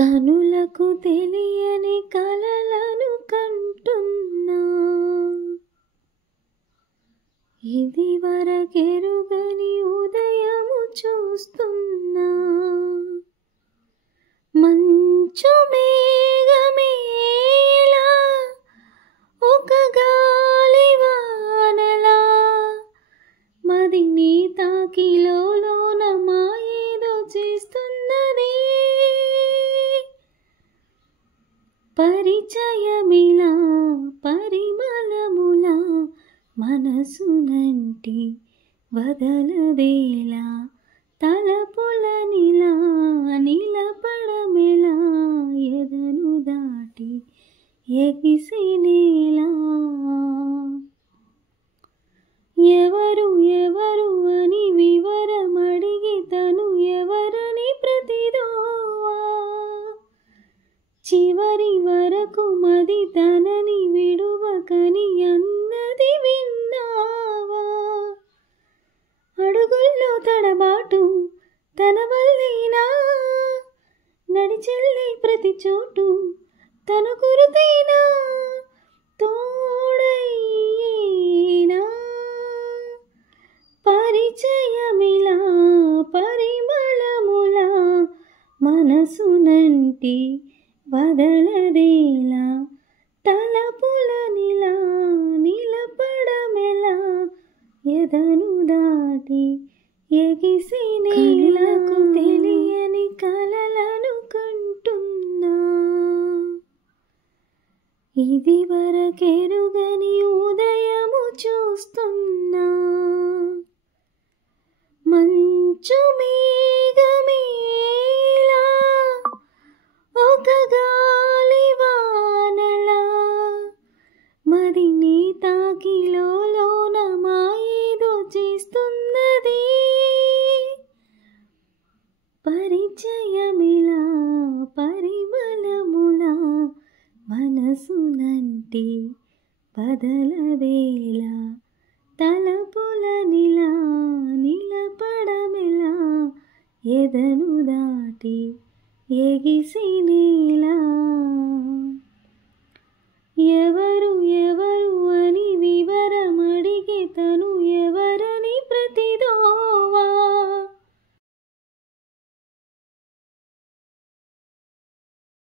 కనులకు తెలియని కలలను కంటున్నా, ఇది వరకెరుగని ఉదయము చూస్తున్నా. మంచు మేఘమేలా ఒక గాలివానలా, మది నీ తాకిలోన మాయేదో చేస్తున్నది. పరిచయమిలా పరిమళములా మనసునంటి వదలదేలా, తలపులనిలా నిలపడమెలా, ఎదను దాటి ఎగిసినేలా. ఎవరు ఎవరు అని వివరమడిగి తను ఎవరని ప్రతిదోవా, చివరి వరకు మది తనని విడువకని అన్నది విన్నావా. అడుగుల్లో తడబాటు తన వల్లేనా, నడిచెళ్ళే ప్రతి చోటు తన గురుతేనా, తోడైనా. పరిచయమిలా పరిమళములా మనసునంటి వదలదేలా, తలపులనిలా నిలపడమెలా, ఎదను దాటి ఎగిసినేలా. తెలియని కలలను కంటున్నా, ఇది వరకెరుగని ఉదయము చూస్తున్నా. మంచు మేఘమేలా ఒక గాలివానలా, మది నీ తాకిలోన మాయేదో చేస్తున్నది. పరిచయమిలా పరిమళములా మనసునంటి బదలదేలా, తలపులనిలా నిలపడమెలా, ఎదను దాటి ఎగిసి